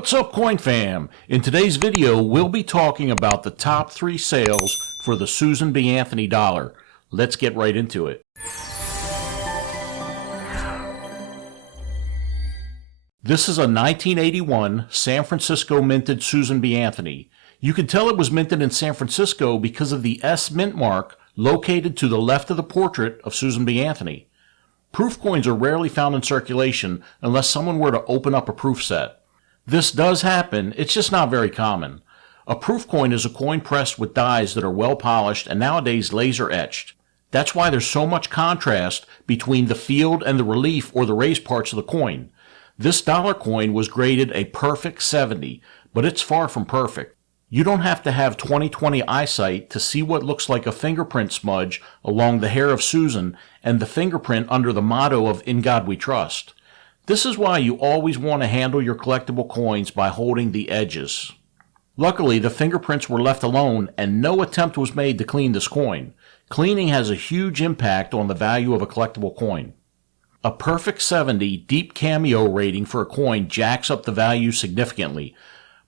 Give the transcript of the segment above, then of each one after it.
What's up, Coin Fam? In today's video, we'll be talking about the top 3 sales for the Susan B. Anthony dollar. Let's get right into it. This is a 1981 San Francisco minted Susan B. Anthony. You can tell it was minted in San Francisco because of the S mint mark located to the left of the portrait of Susan B. Anthony. Proof coins are rarely found in circulation unless someone were to open up a proof set. This does happen, it's just not very common. A proof coin is a coin pressed with dies that are well polished and nowadays laser etched. That's why there's so much contrast between the field and the relief or the raised parts of the coin. This dollar coin was graded a perfect 70, but it's far from perfect. You don't have to have 20/20 eyesight to see what looks like a fingerprint smudge along the hair of Susan and the fingerprint under the motto of "In God We Trust." This is why you always want to handle your collectible coins by holding the edges. Luckily, the fingerprints were left alone and no attempt was made to clean this coin. Cleaning has a huge impact on the value of a collectible coin. A perfect 70 deep cameo rating for a coin jacks up the value significantly.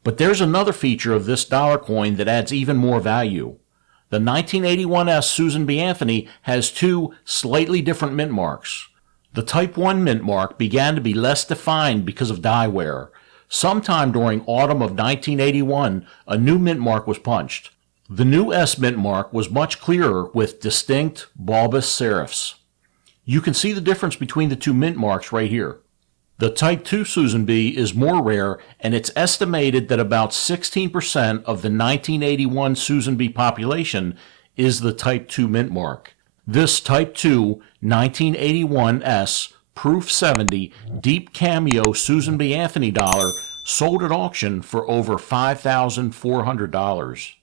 But there's another feature of this dollar coin that adds even more value. The 1981 Susan B. Anthony has 2 slightly different mint marks. The Type 1 mint mark began to be less defined because of die wear. Sometime during autumn of 1981, a new mint mark was punched. The new S mint mark was much clearer with distinct bulbous serifs. You can see the difference between the 2 mint marks right here. The Type 2 Susan B is more rare, and it's estimated that about 16% of the 1981 Susan B population is the Type 2 mint mark. This Type 2 1981 Proof 70 Deep Cameo Susan B. Anthony dollar sold at auction for over $5,400.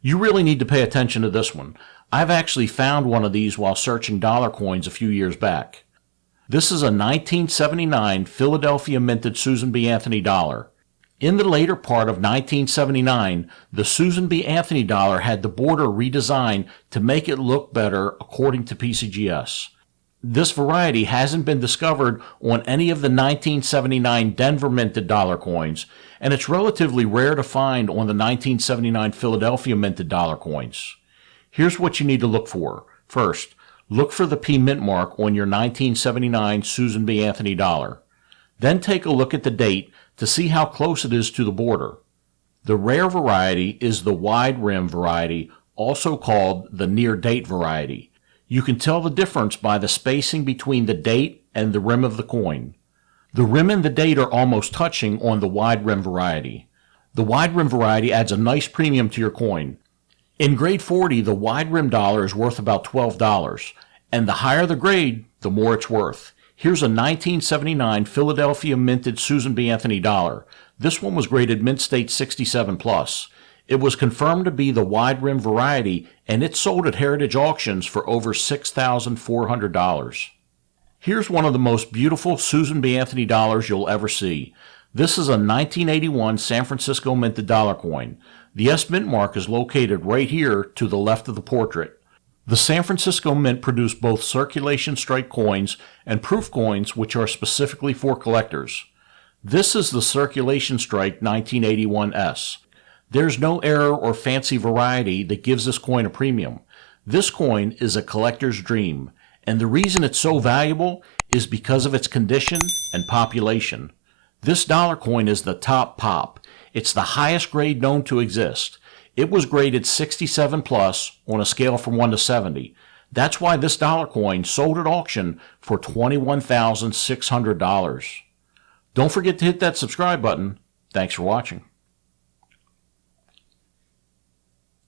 You really need to pay attention to this one. I've actually found one of these while searching dollar coins a few years back. This is a 1979 Philadelphia minted Susan B. Anthony dollar. In the later part of 1979, the Susan B. Anthony dollar had the border redesigned to make it look better according to PCGS. This variety hasn't been discovered on any of the 1979 Denver minted dollar coins, and it's relatively rare to find on the 1979 Philadelphia minted dollar coins. Here's what you need to look for. First, look for the P mint mark on your 1979 Susan B. Anthony dollar. Then take a look at the date to see how close it is to the border. The rare variety is the wide rim variety, also called the near date variety. You can tell the difference by the spacing between the date and the rim of the coin. The rim and the date are almost touching on the wide rim variety. The wide rim variety adds a nice premium to your coin. In grade 40, the wide rim dollar is worth about $12, and the higher the grade, the more it's worth. Here's a 1979 Philadelphia minted Susan B. Anthony dollar. This one was graded mint state 67+. It was confirmed to be the wide rim variety, and it sold at heritage auctions for over $6,400. Here's one of the most beautiful Susan B. Anthony dollars you'll ever see. This is a 1981 San Francisco minted dollar coin. The S mint mark is located right here to the left of the portrait. The San Francisco Mint produced both circulation strike coins and proof coins, which are specifically for collectors. This is the circulation strike 1981 There's no error or fancy variety that gives this coin a premium. This coin is a collector's dream, and the reason it's so valuable is because of its condition and population. This dollar coin is the top pop. It's the highest grade known to exist. It was graded 67+ on a scale from 1 to 70. That's why this dollar coin sold at auction for $21,600. Don't forget to hit that subscribe button. Thanks for watching.